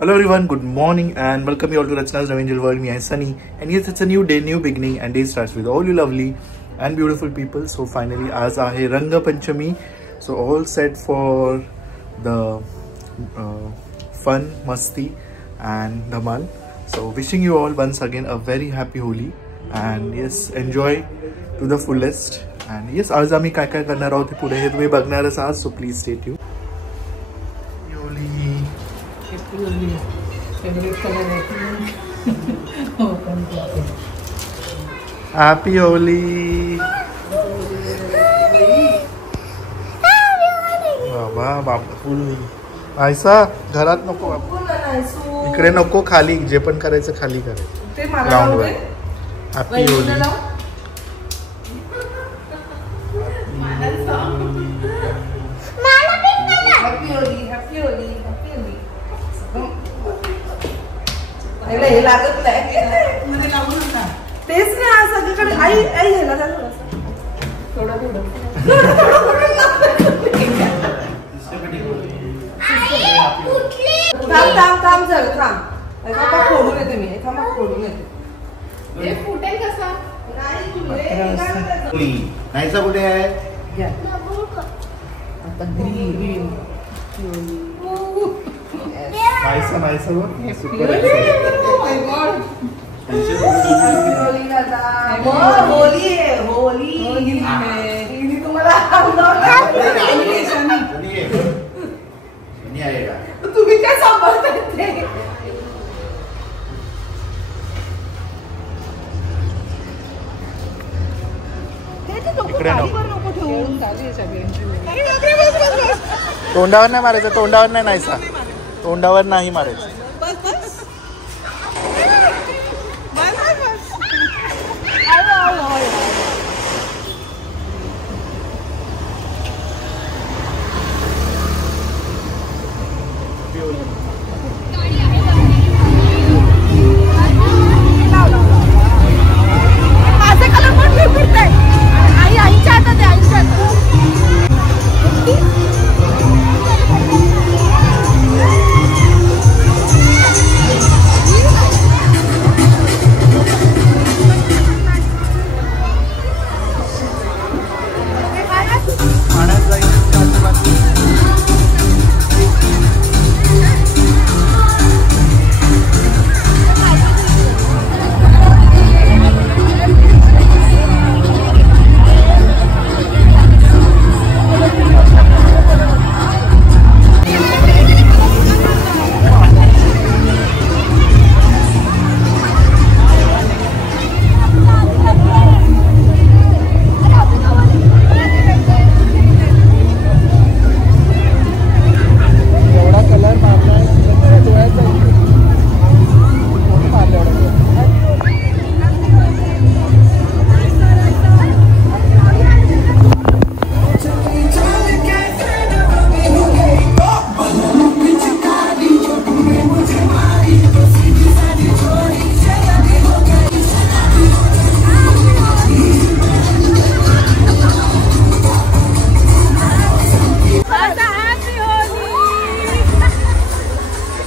Hello everyone, good morning and welcome you all to Rachna's Angel World. Me, I am Sunny, and yes, it's a new day, new beginning, and day starts with all you lovely and beautiful people. So finally, आज आहे Ranga Panchami. So all set for the fun, masti, and dhamal. So wishing you all once again a very happy Holi, and yes, enjoy to the fullest. And yes, आज आम्ही काय काय करणार आहोत ते पुढे हे तुम्ही बघणारच आहात. So please stay tuned. Happy Holi. बाबा बाबा फुल ऐसा घरात नको इकडे नको खाली जे पण करायचं खाली करायचं ग्राउंड वर. Happy Holy. हे लागत नाही मध्ये लागू नका तेच ना सगळीकडे आई आई ह्याला जा थोडा थोडा थांब थांब चल थांब एका फोडून येते मी एका मग फोडून येते हे फुटेल कसा नाही नाहीसा कुठे आहे घ्या आता ग्रीन नाहीसा नाहीसा वर सुपर होली है होली तुम्ही काय सांभाळताय तोंडावर नाही मारायचं तोंडावर नाही नाहीसा तोंडावर नाही मारायचं.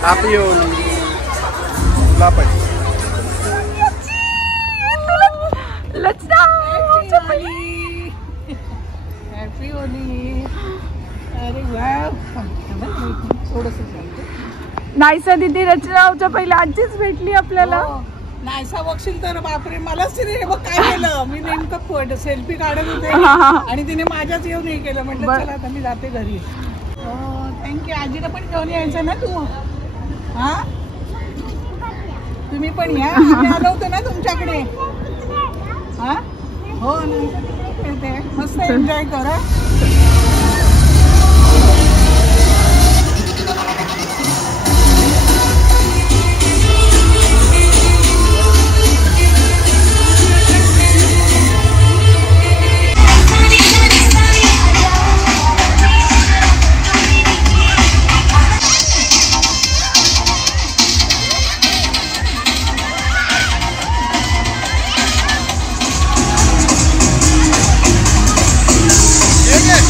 Happy Holi. Lapad. Let's go. Happy Holi. अरे वाह. नाहीसा दीदी रचनाच्या पहिल्या आजीच भेटली आपल्याला. नाहीसा बघशील तर बापरे मलाच तिने बघ काय केलं मी नेमकं सेल्फी काढत होते आणि तिने माझ्याच येऊन हे केलं म्हटलं चला आता मी जाते घरी. थँक्यू. आजीला पण घेऊन यायचं ना तू. हा तुम्ही पण या आम्ही आलो होतो ना तुमच्याकडे. हा हो ना मस्त एन्जॉय करा.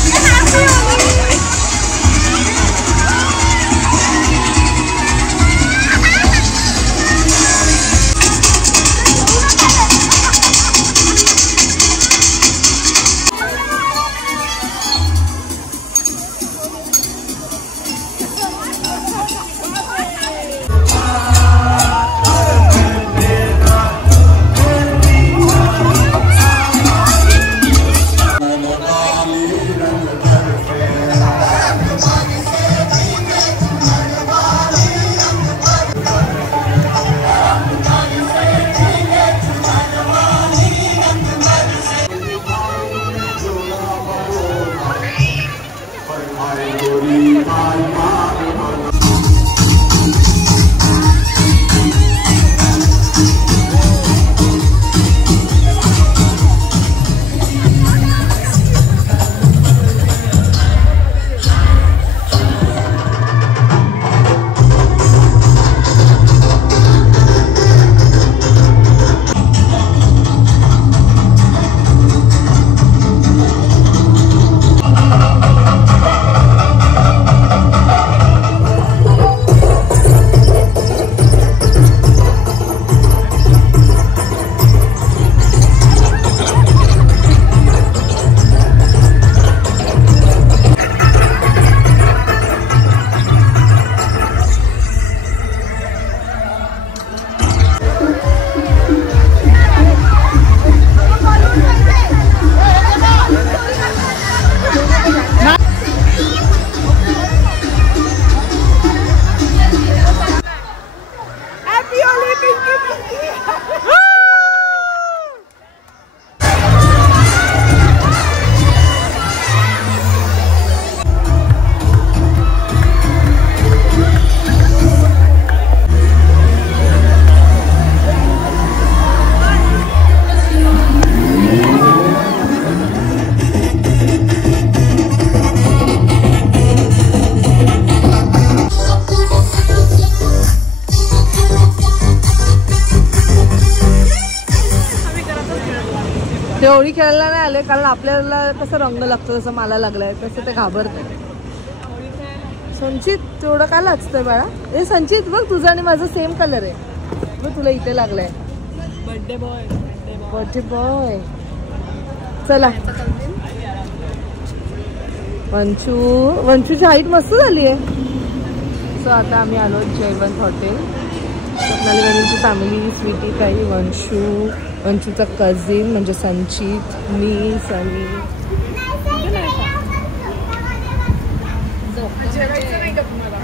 Yeah. होळी खेळायला नाही आले कारण आपल्याला कसं रंग लागतो जसं मला लागलाय तसं ते घाबरते. संचित तेवढं काय लाचतंय बाळा? हे संचित बघ तुझं आणि माझं सेम कलर आहे बघ, तुला इथे लागलाय. Birthday boy. Birthday boy. चला वंशूची हाईट मस्त झाली आहे. सो आता आम्ही आलो जयवंत हॉटेल. स्वप्नाली वहिनींची फॅमिली, स्वीटी ताई, वंशूचा कझिन म्हणजे संचित, मी, सनी. जेवायचं नाही का तुम्हाला?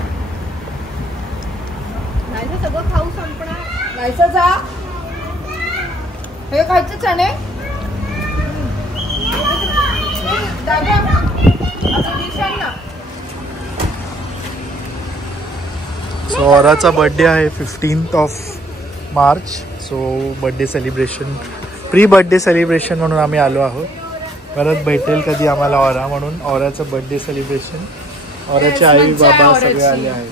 नाही सगळं खाऊ संपणार. जायचं जा. हे खायचं चणे. सो औराचा बर्थडे आहे 15 March. So birthday celebration, pre birthday celebration म्हणून आम्ही आलो आहोत. परत भेटेल कधी आम्हाला औरा म्हणून. औराचं बर्थडे सेलिब्रेशन. औराचे आई बाबा सगळे आले आहेत.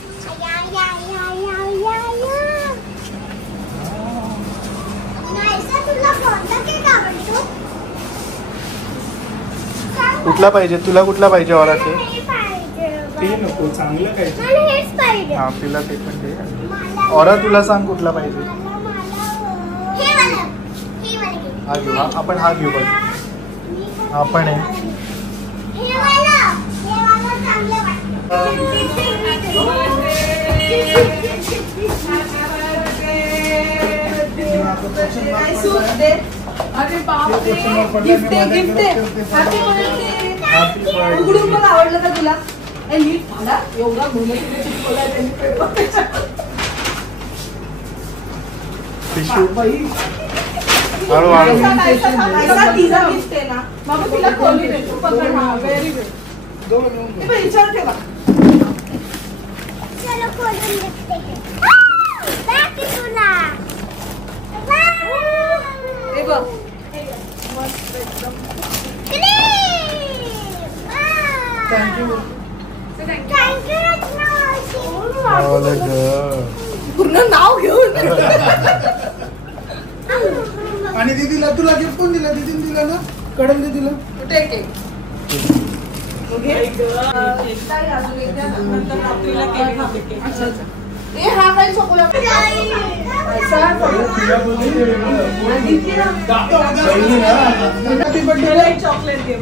कुठला पाहिजे तुला? कुठला पाहिजे औराचे? ते नको, चांगलं काय? हा तिला ते पण दे. औरा तुला सांग कुठला पाहिजे? हा घेऊ. आपण हा घेऊ. बघ हा पण आहे. अरे बापरे, गिफ्ट आहे, गिफ्ट आहे. Happy birthday. उघडून पण आवडलं का तुला? एवढा विचार ठेवा. पूर्ण नाव घेऊन. आणि दीदीला तुला गिफ्ट कोण दिला? दीदीने दिला ना, कडन दीदीला. कुठे केक? हा काय चॉकलेट?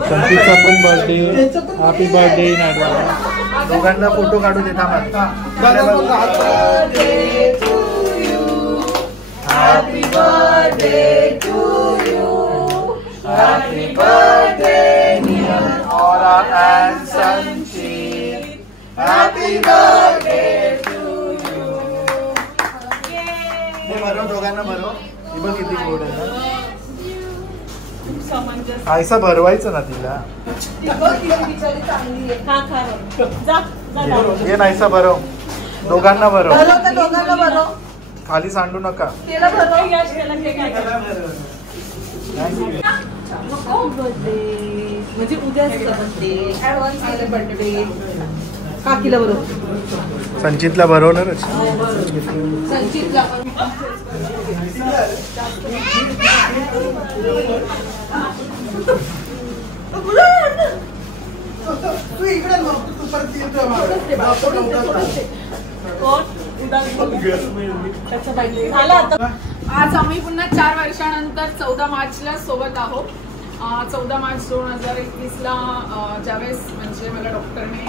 संचितचा पण birthday. Happy birthday in advance. दोघांना फोटो काढू दे. थांबा. Happy birthday to you. Happy birthday dear Aura and Sanchit. Happy birthday to you. भरो दोघांना भरो. ही बघ किती गोड आहे ना. आयसा भरवायचं ना तिला. ये नाहीसा भरव. दोघांना भरव. दोघांना भरव. खाली सांडू नका. म्हणजे उद्या बर्थडे. काकीला बरोबर. संचितला भरवणारच. संचितला आज आम्ही पुन्हा 4 वर्षानंतर 14 मार्चला सोबत आहोत. 14 मार्च 2021ला ज्यावेळेस म्हणजे मला डॉक्टरने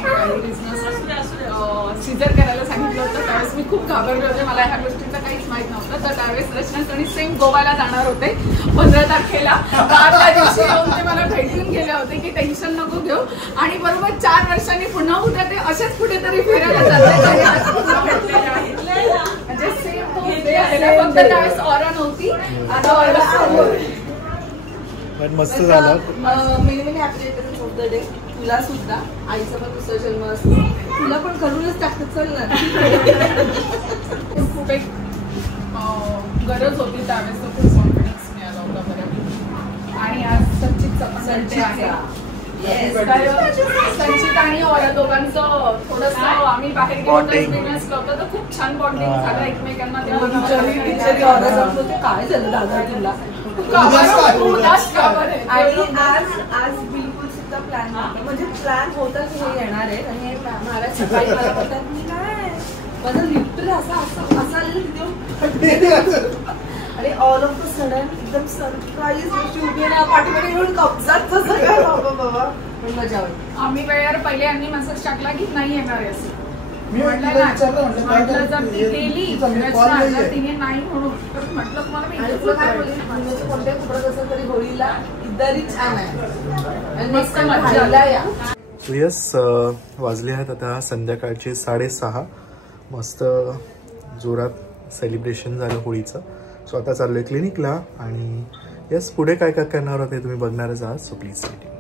सिजर करायला सांगितलं होतं त्यावेळेस मी खूप घाबरले होते. मला ह्या गोष्टीचं काहीच माहित नव्हतं. तर त्यावेळेस रचना आणि सेम गोव्याला जाणार होते 15 तारखेला. त्या दिवशी येऊन ते मला भेटून गेले होते की टेन्शन नको घेऊ. आणि बरोबर 4 वर्षांनी पुन्हा उद्या ते असेच कुठेतरी फिरायला जातात. म्हणजे सेम फक्त त्यावेळेस ऑरा नव्हती. आता ऑरा पण मस्त झालं. मेनी हॅपी बर्थडे तुला सुद्धा. आईचा पण दुसरा जन्म असतो. तुला पण करूनच टाकत चल ना. खूप एक गरज होती त्यावेळेस. खूप कॉन्फिडन्स मिळाला होता बऱ्यापैकी. आणि आज संचितचा बर्थडे आहे. संचित आणि ऑरा दोघांचं थोडस आम्ही बाहेर गेलो एक्सपिरियन्स करतो तर खूप छान बॉन्डिंग झालं एकमेकांना. काय झालं दादा तुला? आणि आज बिलकुल सुद्धा प्लॅन नव्हता, म्हणजे प्लॅन होता की हे येणार आहे आणि हे महाराज सकाळी मला म्हणतात मी काय माझं लिफ्ट असं आणि ऑल ऑफ द सडन एकदम सरप्राईज उभी आहे पाठीमध्ये येऊन कब्जात बाबा पण मजा होती. आम्ही वेळेवर पहिले यांनी मेसेज टाकला की नाही येणार आहे असं. म्हटलं जर ती गेली तिने नाही म्हणून तर म्हटलं तुम्हाला मी काय बोलली कोणत्या कुपरात असं तरी होळीला इतरही छान आहे आणि मस्त मजा या. यस वाजले आहेत आता संध्याकाळचे 6:30. मस्त जोरात सेलिब्रेशन झालं होळीचं. सो आता चाललोय क्लिनिकला आणि यस पुढे काय काय करणार होते तुम्ही बघणारच आहात. So please stay.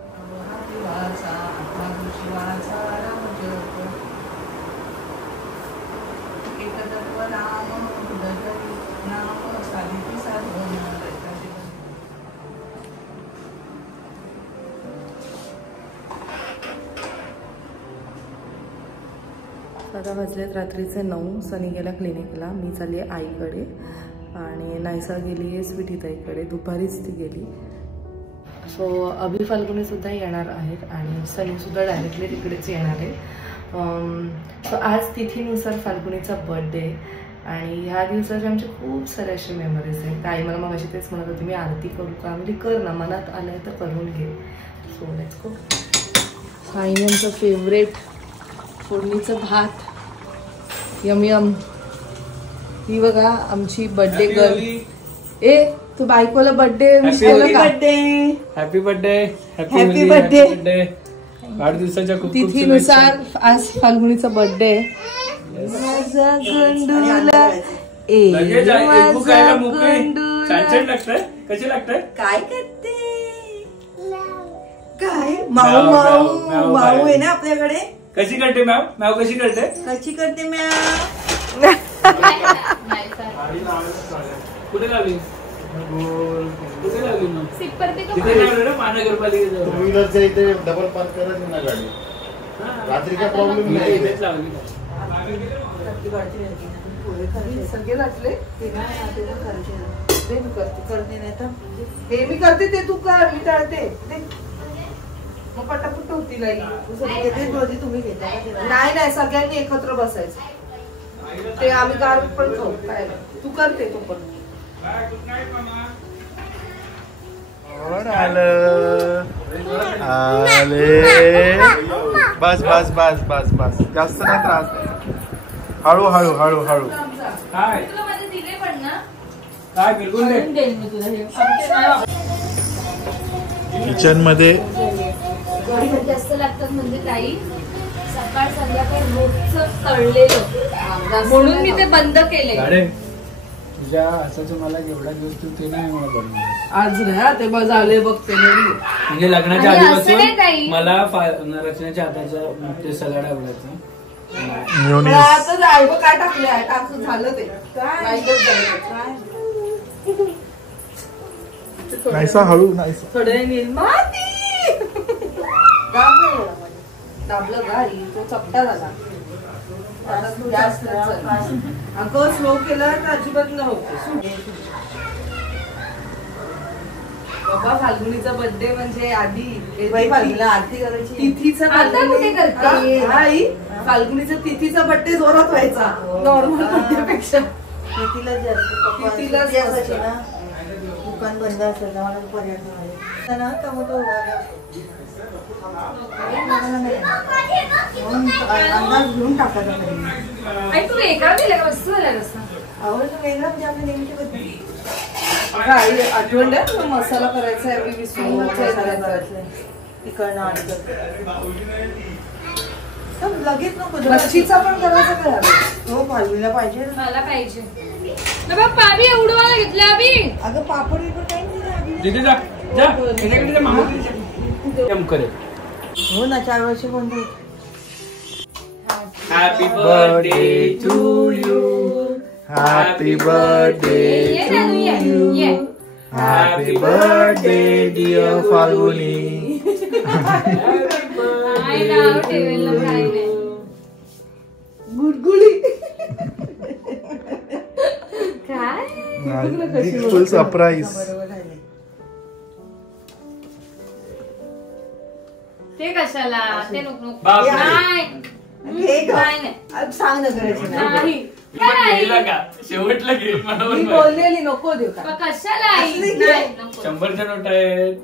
आता वाजलेत रात्रीचे 9. सनी गेला क्लिनिकला, मी चालली आहे आईकडे आणि नायसा गेली आहे स्वीटीताईकडे. दुपारीच ती गेली. सो अभि फाल्गुनीसुद्धा येणार आहेत आणि सनीसुद्धा डायरेक्टली तिकडेच येणार आहे. सो आज तिथीनुसार फाल्गुनीचा बर्थडे आणि ह्या दिवसाचे आमचे खूप सारे असे मेमरीज आहेत. ताई मला मग अशी तेच म्हणत होती मी आरती करू का, म्हणजे कर ना, मनात आलं तर करून घे. So let's go. साईनांचं फेवरेट फोडणीचं भात, यम यम. ही बघा आमची बर्थडे गर्ल. ए तू बायकोला बर्थडे विश केलं का? Happy birthday. Happy birthday. वाढदिवसाच्या खूप तिथीनुसार आज फाल्गुनीचा बर्थडे. माझा गंडूला ए माझा गंडूला कसे लागतंय काय करते काय माऊ माऊ माऊ आहे ना आपल्याकडे. कशी करते मॅव मॅव कशी करते कशी करते मॅव. कुठे लावली कुठे लावली मग तिथे लावलं ना महानगरपालिकेचं. टू व्हीलरच्या इथे डबल पार्क करायची ना गाडी. रात्री काय प्रॉब्लेम नाही. इथेच लावली. सगळे लागले करते नाही तर हे मी करते ते तू कर, मी टाळते मग पटापट होती नाही. तुम्ही घेता नाही नाही सगळ्यांनी एकत्र बसायचं. ते आम्ही गावी पण खाऊ काय तू करते तू पण. बस बस बस बस बस जास्त नाही त्रास. हळू हळू हळू हळू. काय काय बिलकुल किचन मध्ये जास्त लागतात म्हणजे काही सकाळ संध्याकाळ रोजचं तळलेलं म्हणून मी ते बंद केले. तुझ्या असं मला एवढा दिवस तू ते नाही मला बनवलं. आज नाही ते बघ झाले बघते म्हणजे लग्नाच्या आधीपासून मला रचनाच्या हाताचं ते सलाड आवडायचं. आता काय टाकले आहे टाकून झालं ते नाहीसा हळू नाहीसा. थोडे निर्माती दाबलं गाडी तो चपटा झाला. अगं स्लो केलं तर अजिबात न होते बाबा. फाल्गुनीचा बर्थडे म्हणजे आधी आरती करायची. तिथीचा आई फाल्गुनीचा तिथीचा बर्थडे जोरात व्हायचा नॉर्मल बर्थडेपेक्षा. तिला जास्त ना दुकान बंद असेल ना मला पर्यटन ना टोमॅटो अंदाज घेऊन टाकायचा. तू वेगळा दिला का वस्तू झाला रस्ता आवडतो वेगळा म्हणजे आपल्या नेहमीची पद्धती. आई आठवण आहे मसाला करायचा आहे. मी विसरून इकडनं आणि लगेच नको. मच्छीचा पण करायचा काय? हो फाल्गुनीला पाहिजे. मला पाहिजे पावी उडवायला घेतला अभि. अगं पापड बिपड काही नाही. तिथे जा जा त्याच्याकडे मामा करे. हो ना 4 वर्ष कोणते. Happy birthday to you. Happy birthday to you. Happy birthday dear Falguni. गुडगुडी काय फुल सरप्राईज. ते कशाला ते नको बाप रे. नाही सांग ना करायचं नाही का शेवटला घे मला मी बोललेली नको देऊ का कशाला आई नाही नको 100च्या नोट आहेत.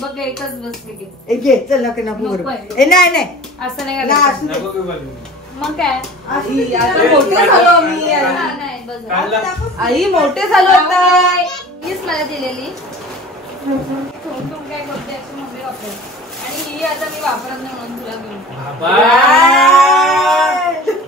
बघ एकच बसते की ए घे चल नको नको नको आहे. ए नाही नाही असं नाही ना, करायचं असू दे. नको की बघ. मग काय आई आता मोठे झालो आम्ही नाही बस काढला. आई मोठे झालो आता हीच मला दिलेली ठेवून काय करते अशी मम्मी वापरते आणि ही आता मी वापरत नाही म्हणून तुला घेऊन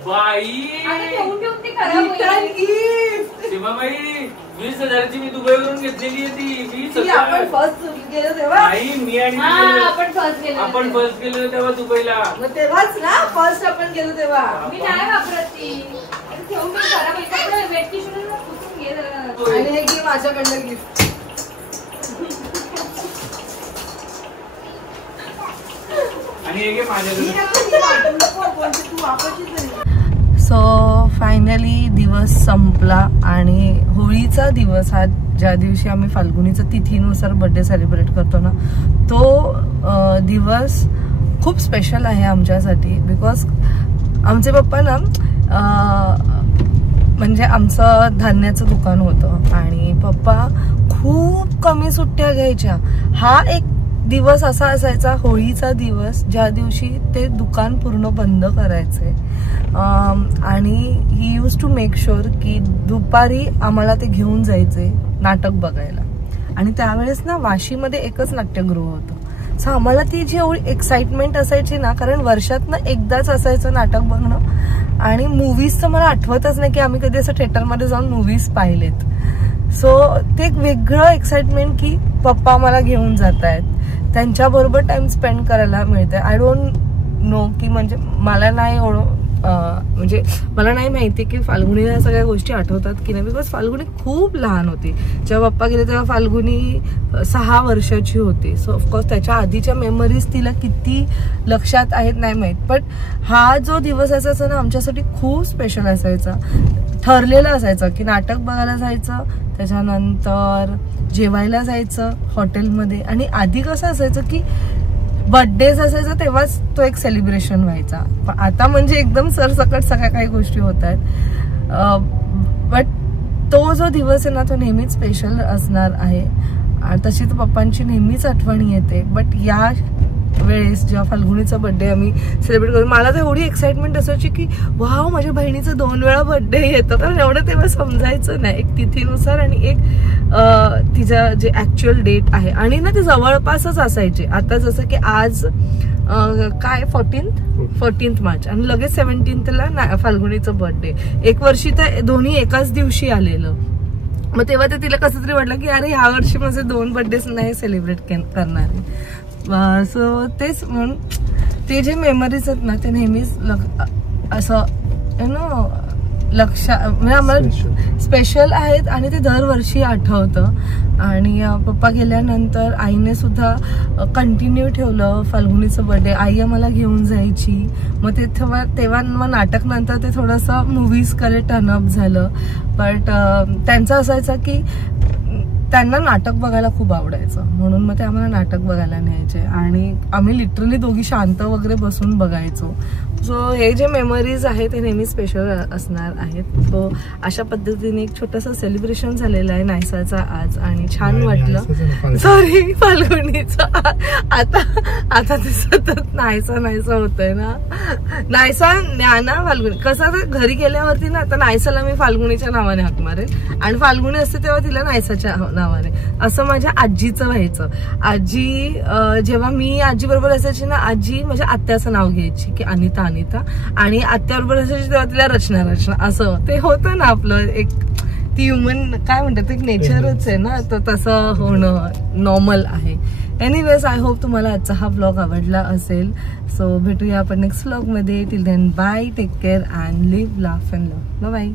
बाई आणि ठेवून ती खराब होईल शिवाबाई 20,000ची मी दुबईवरून घेतलेली आहे ती 20,000. आपण फर्स्ट गेलो तेव्हा आई मी आणि आपण फर्स्ट गेलो आपण फर्स्ट गेलो तेव्हा दुबईला. मग तेव्हाच ना फर्स्ट आपण गेलो तेव्हा मी नाही वापरत ती ठेवून मी खराब होईल कपडे वेट टिश्यू पुसून घे जरा. आणि हे घे माझ्याकडनं गिफ्ट आणि हे घे माझ्याकडे. सो फायनली दिवस संपला आणि होळीचा दिवस हा ज्या दिवशी आम्ही फाल्गुनीचा तिथीनुसार बर्थडे सेलिब्रेट करतो ना तो दिवस खूप स्पेशल आहे आमच्यासाठी बिकॉज आमचे पप्पा ना म्हणजे आमचं धान्याचं दुकान होतं आणि पप्पा खूप कमी सुट्ट्या घ्यायच्या. हा एक दिवस असा असायचा होळीचा दिवस ज्या दिवशी ते दुकान पूर्ण बंद करायचे आणि ही यूज टू मेक शुअर की दुपारी आम्हाला ते घेऊन जायचे नाटक बघायला. आणि त्यावेळेस ना वाशीमध्ये एकच नाट्यगृह होतं. सो आम्हाला ती जी एवढी एक्साइटमेंट असायची ना कारण वर्षातनं एकदाच असायचं नाटक बघणं आणि मूवीजचं मला आठवतच नाही की आम्ही कधी असं थिएटरमध्ये जाऊन मूवीज पाहिलेत. सो ते एक वेगळं एक्साइटमेंट की पप्पा मला घेऊन जात आहेत त्यांच्याबरोबर टाइम स्पेंड करायला मिळते. आय डोंट नो की म्हणजे मला नाही म्हणजे मला नाही माहिती की फाल्गुनीला या सगळ्या गोष्टी आठवतात की नाही बिकॉज फाल्गुनी खूप लहान होती. जेव्हा पप्पा गेले तेव्हा फाल्गुनी 6 वर्षाची होती. सो ऑफकोर्स त्याच्या आधीच्या मेमरीज तिला किती लक्षात आहेत नाही माहीत. बट हा जो दिवस असायचा ना आमच्यासाठी खूप स्पेशल असायचा. ठरलेलं असायचं की नाटक बघायला जायचं त्याच्यानंतर जेवायला जायचं हॉटेलमध्ये आणि आधी कसं असायचं की बर्थडेज असायचं तेव्हाच तो एक सेलिब्रेशन व्हायचा. पण आता म्हणजे एकदम सरसकट सगळ्या काही गोष्टी होत आहेत. बट तो जो दिवस आहे ना तो नेहमीच स्पेशल असणार आहे. तशी तर पप्पांची नेहमीच आठवण येते. बट या वेळेस जेव्हा फाल्गुनीचा बर्थडे आम्ही सेलिब्रेट करू मला तर एवढी एक्साइटमेंट असायची की वाव माझ्या बहिणीचं 2 वेळा बर्थडे येतं. कारण एवढं तेव्हा समजायचं नाही एक तिथीनुसार आणि एक तिचं जे ऍक्च्युअल डेट आहे आणि ना ते जवळपासच असायचे. आता जसं की आज काय 14th मार्च आणि लगेच 17th फाल्गुनीचं बर्थडे. एक वर्षी तर दोन्ही एकाच दिवशी आलेलं. मग तेव्हा ते तिला कसं तरी वाटलं की अरे ह्या वर्षी माझे 2 बर्थडेज नाही सेलिब्रेट करणार आहे. सो तेच म्हणून ते जे मेमरीज आहेत ना ते नेहमीच असं यु नो म्हणजे आम्हाला स्पेशल आहेत आणि ते दरवर्षी आठवतं. आणि पप्पा गेल्यानंतर आईने सुद्धा कंटिन्यू ठेवलं फाल्गुनीचं बर्थडे. आई आम्हाला घेऊन जायची. मग ते तेव्हा मग नाटक नंतर ते थोडंसं मूवीजकडे टर्नअप झालं. बट त्यांचं असायचं की त्यांना नाटक बघायला खूप आवडायचं म्हणून मग ते आम्हाला नाटक बघायला न्यायचे आणि आम्ही लिटरली दोघी शांत वगैरे बसून बघायचो. सो हे जे मेमरीज आहेत ते नेहमी स्पेशल असणार आहेत. सो अशा पद्धतीने एक छोटंसं सेलिब्रेशन झालेलं आहे नायसाचा आज आणि छान वाटलं. सॉरी फाल्गुनीचं आता ते सतत नायसा होतंय ना. नायसा ज्ञाना फाल्गुनी कसं तर घरी गेल्यावरती ना आता नायसाला मी फाल्गुनीच्या नावाने हाक मारेल आणि फाल्गुनी असते तेव्हा तिला नायसाच्या नावाने. असं माझ्या आजीचं व्हायचं. आजी जेव्हा मी आजी बरोबर असायची ना आजी माझ्या आत्याचं नाव घ्यायची की अनिता आणि आत्याबरोबर असायची तेव्हा तिला रचना असं ते होतं ना आपलं एक ती ह्युमन काय म्हणतात एक नेचरच आहे ना. तर तसं होणं नॉर्मल आहे. एनिवेज आय होप तुम्हाला आजचा हा ब्लॉग आवडला असेल. सो भेटूया आपण नेक्स्ट ब्लॉग मध्ये. Till then bye take care and live laugh and love. Bye.